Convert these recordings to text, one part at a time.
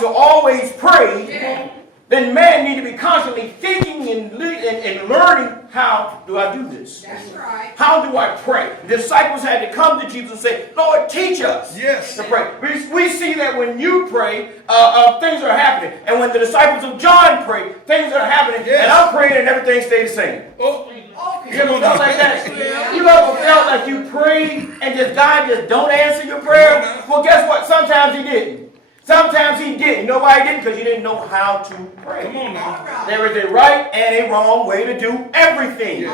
to always pray, then man need to be constantly thinking and learning, how do I do this? That's right. How do I pray? The disciples had to come to Jesus and say, Lord, teach us to pray. We see that when you pray, things are happening. And when the disciples of John pray, things are happening. And I'm praying and everything stays the same. You ever felt like that? You ever felt like you prayed and God just don't answer your prayer? Well, guess what? Sometimes he didn't. Sometimes he didn't. You know why he didn't? Because he didn't know how to pray. Come on now. Right. There is a right and a wrong way to do everything.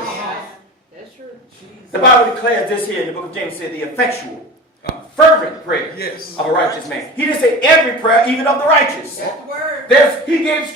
That's true. The Bible declares this here in the book of James, said the effectual, fervent prayer of a righteous man. He didn't say every prayer, even of the righteous. That's the word. He gave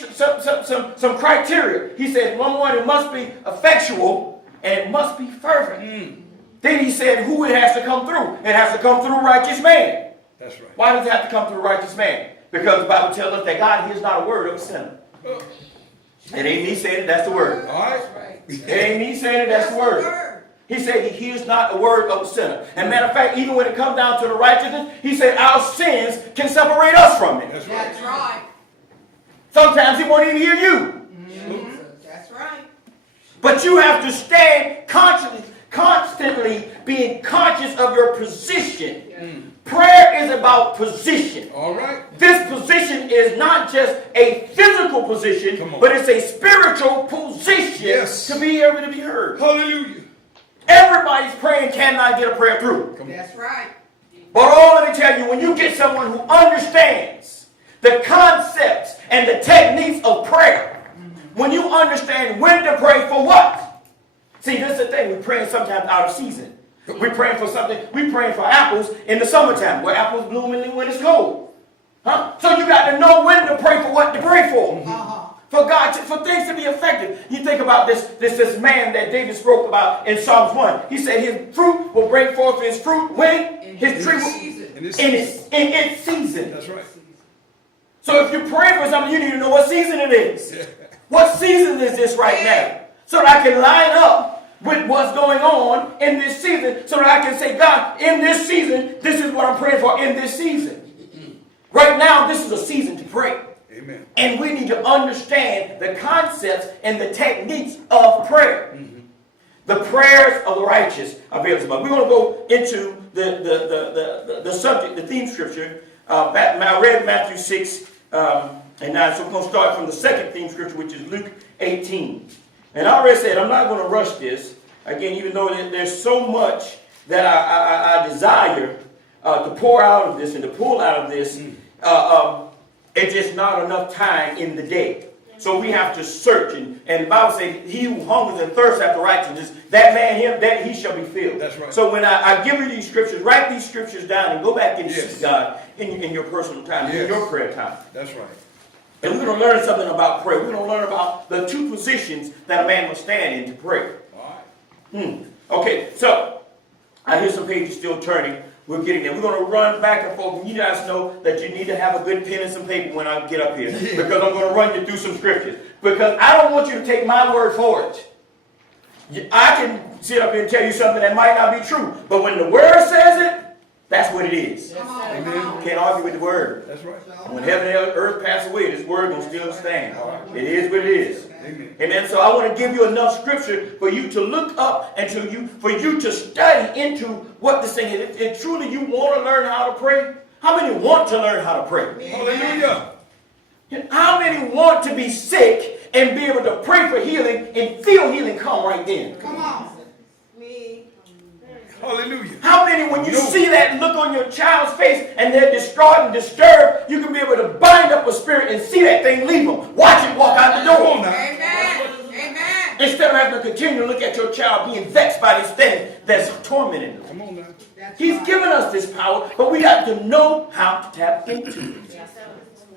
some criteria. He said, one, it must be effectual and it must be fervent. Then he said who it has to come through. It has to come through a righteous man. That's right. Why does it have to come through a righteous man? Because the Bible tells us that God hears not a word of a sinner. It ain't me saying it, that's the word. All right. It ain't me saying it, that's the word. He said he hears not a word of a sinner. And matter of fact, even when it comes down to the righteousness, he said our sins can separate us from it. That's right. That's right. Sometimes he won't even hear you. That's right. But you have to stand constantly being conscious of your position. Prayer is about position. All right. This position is not just a physical position, but it's a spiritual position to be able to be heard. Hallelujah. Everybody's praying cannot get a prayer through. That's right. But let me tell you, when you get someone who understands the concepts and the techniques of prayer, when you understand when to pray for what. See, this is the thing. We're praying sometimes out of season. We're praying for something. We're praying for apples in the summertime where apples bloom when it's cold. So you got to know when to pray for what to pray for. For God, for things to be effective. You think about this man that David spoke about in Psalms 1. He said his fruit will bring forth his fruit when? His tree will, in its season. That's right. So if you're praying for something, you need to know what season it is. What season is this right now? So that I can line up with what's going on in this season, so that I can say, God, in this season, this is what I'm praying for in this season. Right now, this is a season to pray. Amen. And we need to understand the concepts and the techniques of prayer. The prayers of the righteous available. We're going to go into the subject, the theme scripture. I read Matthew 6 and 9, so we're going to start from the second theme scripture, which is Luke 18. And I already said I'm not going to rush this. Again, even though there's so much that I desire to pour out of this and to pull out of this, it's just not enough time in the day. So we have to search. And the Bible says, he who hungers and thirsts after righteousness, that man, that he shall be filled. That's right. So when I give you these scriptures, write these scriptures down and go back and seek God in your personal time, in your prayer time. That's right. And we're going to learn something about prayer. We're going to learn about the two positions that a man must stand in to pray. All right. Okay, so I hear some pages still turning. We're getting there. We're going to run back and forth. You guys know that you need to have a good pen and some paper when I get up here. Because I'm going to run you through some scriptures. Because I don't want you to take my word for it. I can sit up here and tell you something that might not be true. But when the word says it, that's what it is. Amen. Can't argue with the word. That's right. When heaven and earth pass away, this word will still stand. It is what it is. Amen. Amen. So I want to give you enough scripture for you to look up and for you to study into what this thing is. If truly you want to learn how to pray, how many want to learn how to pray? Hallelujah. How many want to be sick and be able to pray for healing and feel healing come right then? Come on. Me. Hallelujah. How many, when you see that look on your child's face and they're distraught and disturbed, you can be able to bind up a spirit and see that thing leave them. Watch it walk out the door. Amen. Amen. Instead of having to continue to look at your child being vexed by this thing that's tormenting them. Come on now. He's given us this power, but we have to know how to tap into it.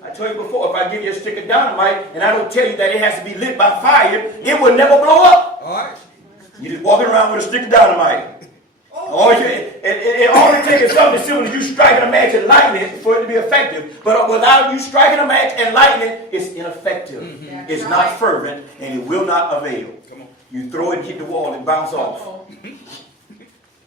I told you before, if I give you a stick of dynamite and I don't tell you that it has to be lit by fire, it will never blow up. All right. You're just walking around with a stick of dynamite. It only takes something as simple as you striking a match and lighting it for it to be effective. But without you striking a match and lighting it, it's ineffective. It's not fervent, and it will not avail. Come on. You throw it, hit the wall, and bounce off.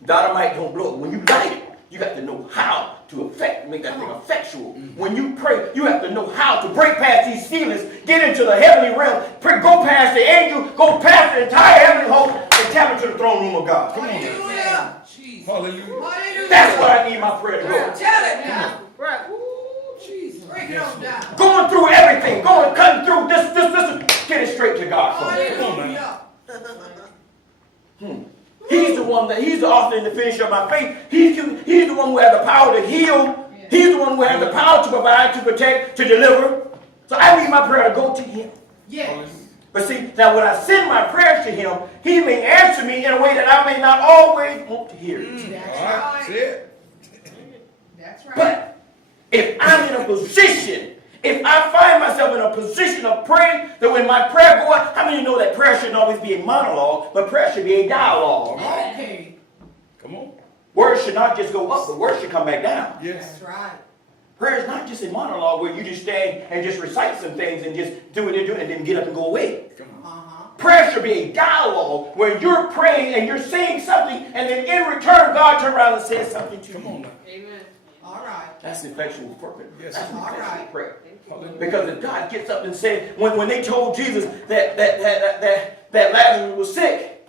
Dynamite don't blow. When you light it, You got to know how to make that thing effectual. When you pray, you have to know how to break past these ceilings, get into the heavenly realm, pray, go past the angel, go past the entire heavenly host, and tap into the throne room of God. Come on. Hallelujah. Hallelujah. Hallelujah. That's what I need my prayer to go. Tell it now. Right. Ooh, Jesus. Break it on down. Going through everything, cutting through this, get it straight to God. Hallelujah. He's the author and the finisher of my faith. He's the one who has the power to heal. He's the one who has the power to provide, to protect, to deliver. So I need my prayer to go to him. Yes. But see, now when I send my prayers to him, he may answer me in a way that I may not always want to hear. That's All right. right. That's it. That's right. But if I'm in a position, if I find myself in a position of praying, that when my prayer goes out, how many know that prayer shouldn't always be a monologue, but prayer should be a dialogue? Okay. Come on. Words should not just go up, but words should come back down. Yes. That's right. Prayer is not just a monologue where you just stand and just recite some things and just do it and then get up and go away. Come on. Prayer should be a dialogue where you're praying and you're saying something, and then in return, God turns around and says something to you. Come on now. Amen. All right. That's effectual prayer. Yes. That's All effectual right. prayer. Hallelujah. Because if God gets up and said, when they told Jesus that Lazarus was sick,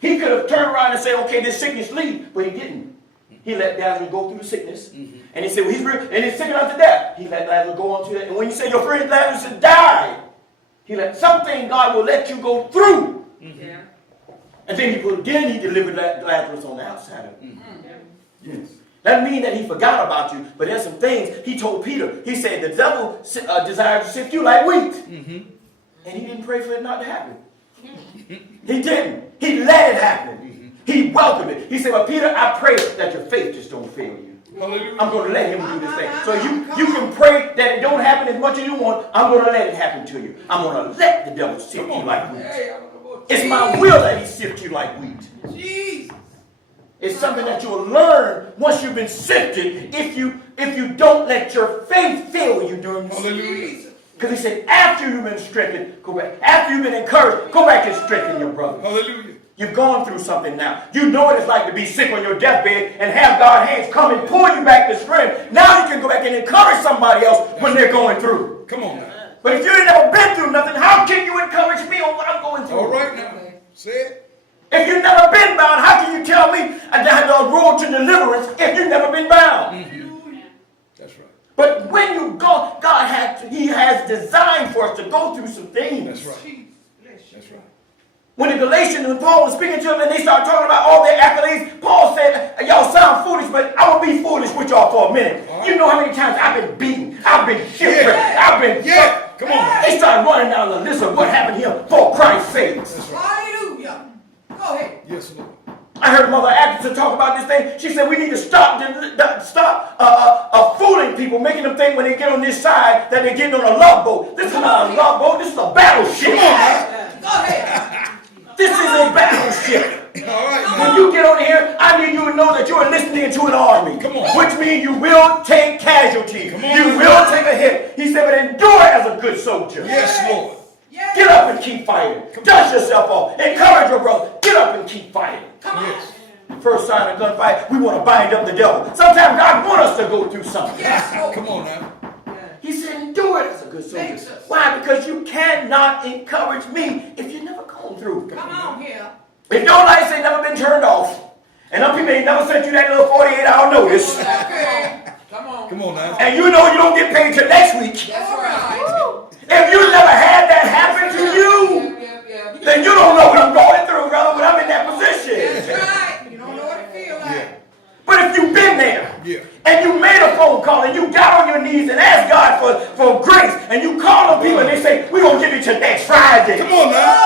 he could have turned around and said, okay, this sickness leave, but he didn't. He let Lazarus go through the sickness. And he said, well, he's real, and he's sick unto death. He let Lazarus go on to that. And when you say your friend Lazarus has died, he let something God will let you go through. Yeah. And then he delivered Lazarus on the outside of it. Yes. Doesn't mean that he forgot about you, but there's some things he told Peter. He said the devil desires to sift you like wheat. And he didn't pray for it not to happen. He didn't. He let it happen. He welcomed it. He said, well, Peter, I pray that your faith just don't fail you. Hallelujah. I'm going to let him do this thing. So you can pray that it don't happen as much as you want. I'm going to let it happen to you. I'm going to let the devil sift you like wheat. It's my will that he sift you like wheat. Jesus. It's something that you'll learn once you've been sifted if you don't let your faith fail you during this. Hallelujah. Because he said, after you've been strengthened, go back. After you've been encouraged, go back and strengthen your brother. Hallelujah. You've gone through something now. You know what it's like to be sick on your deathbed and have God's hands come and pull you back to strength. Now you can go back and encourage somebody else when they're going through. Come on now. But if you ain't never been through nothing, how can you encourage me on what I'm going through? All right now. Say it. If you've never been bound, how can you tell me I had the road to deliverance if you've never been bound? That's right. But when you go, He has designed for us to go through some things. That's right. That's right. When the Galatians, when Paul was speaking to them and they started talking about all their accolades, Paul said, y'all sound foolish, but I will be foolish with y'all for a minute. Right. You know how many times I've been beaten, I've been shipwrecked, I've been... Yeah. Come on. They started running down the list of what happened here for Christ's sake. That's right. Hallelujah. Go ahead. Yes, Lord. I heard Mother Atkinson talk about this thing. She said we need to stop fooling people, making them think when they get on this side that they're getting on a love boat. This is not a love boat. This is a battleship. Go ahead. This is a battleship. All right. When you get on here, I need you to know that you are listening to an army. Come on. Which means you will take casualties. Come on. You will take a hit. He said, but endure as a good soldier. Yes, Lord. Yes. Get up and keep fighting. Dust yourself off. Encourage your brother. Get up and keep fighting. Come on. Yes. First sign of gunfight, we want to bind up the devil. Sometimes God wants us to go through something. Yes, Lord. Come on now. He said, endure it as a good soldier. Thanks, sir. Why? Because you cannot encourage me if you've never gone through. Come on here. If your lights ain't never been turned off, and some people ain't never sent you that little 48-hour notice, Okay. Come on. Come on now. and you know you don't get paid till next week, That's right. if you never had that happen to you, then you don't know what I'm going through, brother, when I'm in that position. That's right. You don't know what it feels like. Yeah. But if you've been there, Yeah. and you made a phone call, and you got on your knees and asked God for grace, and you call on people, and they say, we're going to give it to next Friday. Come on now.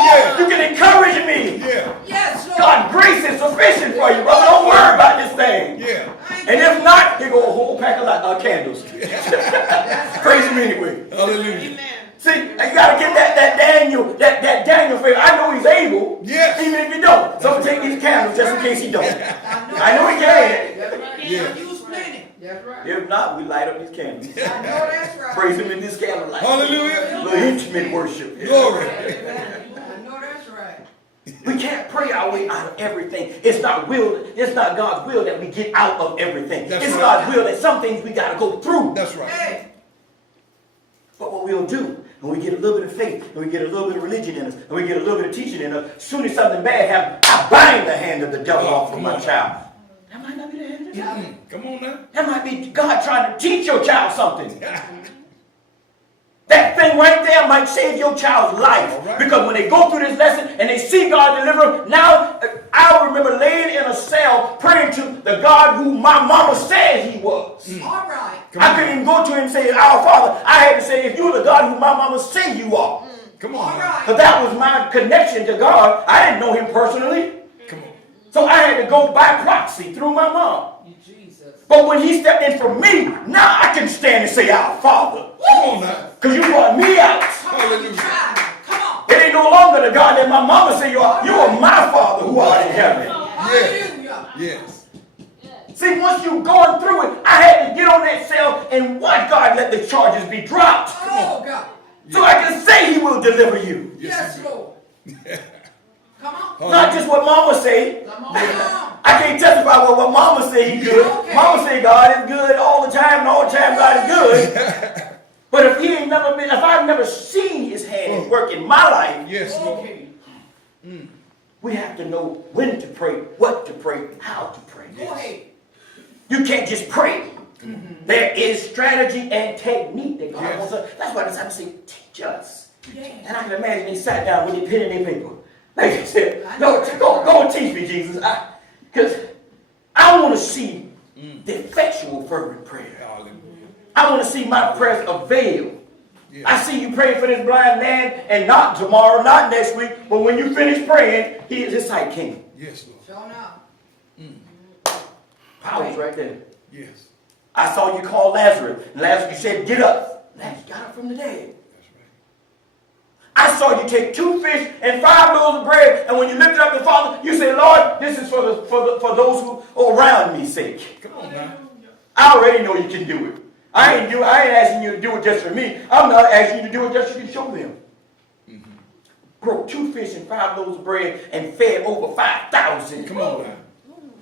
Yeah. You can encourage me. Yeah. Yes, Lord. God, grace is sufficient for you, brother. Don't worry about this thing. Yeah. And if not, here go a whole pack of candles. Praise him anyway. Hallelujah. See, you got to get that Daniel faith. I know he's able, Yes. even if you don't. So I'm going to take these candles just in case he don't. I know he can. Yeah. Use plenty. That's right. If not, we light up these candles. I know that's right. Praise him in this candlelight. Hallelujah. A little intimate worship. Glory. I know that's right. We can't pray our way out of everything. It's not God's will that we get out of everything. That's it's right. God's will that some things we got to go through. That's right. Hey. But what we'll do, when we get a little bit of faith, and we get a little bit of religion in us, and we get a little bit of teaching in us, as soon as something bad happens, I bind the hand of the devil off of my child. That might not be the hand of the devil. Come on now. That might be God trying to teach your child something. That thing right there might save your child's life. Right. Because when they go through this lesson and they see God deliver them, now I remember laying in a cell praying to the God who my mama said he was. All right. I couldn't even go to him and say, Our Father. I had to say, if you're the God who my mama say you are. Come All on. right. So that was my connection to God. I didn't know him personally. Come on. So I had to go by proxy through my mom. Jesus. But when he stepped in for me, now I can stand and say, Our Father. Come on now. Because you brought me out. Come on, you tried. Come on. It ain't no longer the God that my mama said you are. You are my Father who art in heaven. Hallelujah. Yes. See, once you going through it, I had to get on that cell and watch God let the charges be dropped. Oh, God. So I can say he will deliver you. Yes, Lord. Come on. Not just what mama say. Come on. I can't testify what mama say he good. Okay. Mama say God is good all the time, and all the time God is good. But if I've never seen his hand at work in my life, Yes, Lord. Okay. we have to know when to pray, what to pray, how to pray. Go ahead. You can't just pray. There is strategy and technique that God Yes. wants us. That's why the disciples say, teach us. Yeah. And I can imagine they sat down with their pen and their paper. Like they said, go and teach me, Jesus. Because I want to see the effectual fervent prayer. Hallelujah. I want to see my prayers avail. Yes. I see you praying for this blind man, and not tomorrow, not next week, but when you finish praying, his sight came. Yes, Lord. Show now. Power's right there. Yes. I saw you call Lazarus. And Lazarus, you said, get up. Lazarus got up from the dead. That's right. I saw you take 2 fish and 5 loaves of bread, and when you lifted up the Father, you said, Lord, this is for those who are around me's sake. Come on now. I already know you can do it. I ain't asking you to do it just for me. I'm not asking you to do it just so you can show them. Broke 2 fish and 5 loaves of bread and fed over 5,000. Come on now.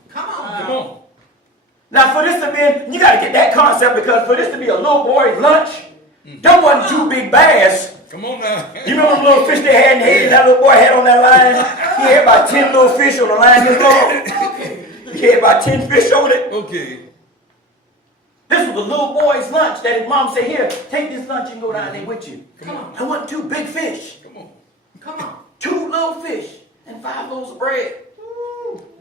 Come on. Come on. Now for this to be, you got to get that concept, because for this to be a little boy's lunch, there wasn't 2 big bass. Come on now. You remember the little fish they had in Haiti that little boy had on that line? He had about 10 little fish on the line this long. Okay. He had about 10 fish on it. Okay. This was a little boy's lunch that his mom said, here, take this lunch and go down there with you. Come on. There wasn't 2 big fish. Come on. Come on. 2 little fish and 5 loaves of bread.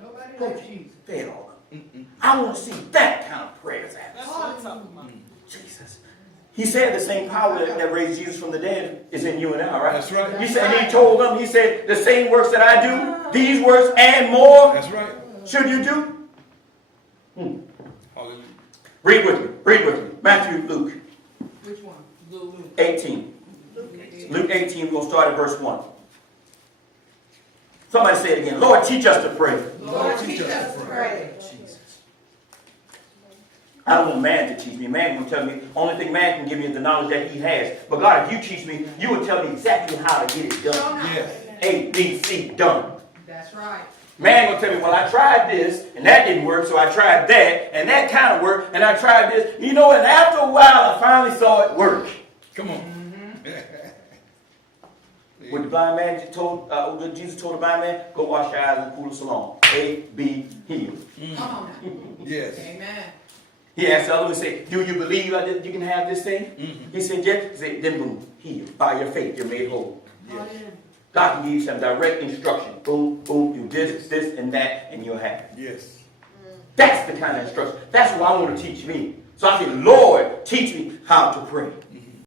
Nobody like Jesus. Fed all of them. I want to see that kind of prayers happen. That's what I'm talking about. Jesus. He said the same power that raised Jesus from the dead is in you and I, right? That's right. He said, he told them, he said, the same works that I do, these works and more, That's right. should you do? Hallelujah. Read with me. Read with me. Matthew, Luke Which one? Luke. 18. Luke 18. Luke 18, we're going to start at verse 1. Somebody say it again. Lord, teach us to pray. Lord, teach us to pray. Jesus. I don't want man to teach me. Man will tell me, only thing man can give me is the knowledge that he has. But God, if you teach me, you will tell me exactly how to get it Show done. now. Yes. A, B, C, done. That's right. Man will tell me, well, I tried this, and that didn't work, so I tried that, and that kind of worked, and I tried this. You know, and after a while, I finally saw it work. Come on. With the blind man, Jesus told the blind man, go wash your eyes in the pool of Siloam. A, B, healed. Come on now. Yes. Amen. He asked the other one, he said, do you believe that you can have this thing? He said, yes. He said, then boom, healed. By your faith, you're made whole. Yes. God can give you some direct instruction. Boom, boom, do this, this, and that, and you'll have it. Yes. That's the kind of instruction. That's what I want to teach me. So I say, Lord, teach me how to pray.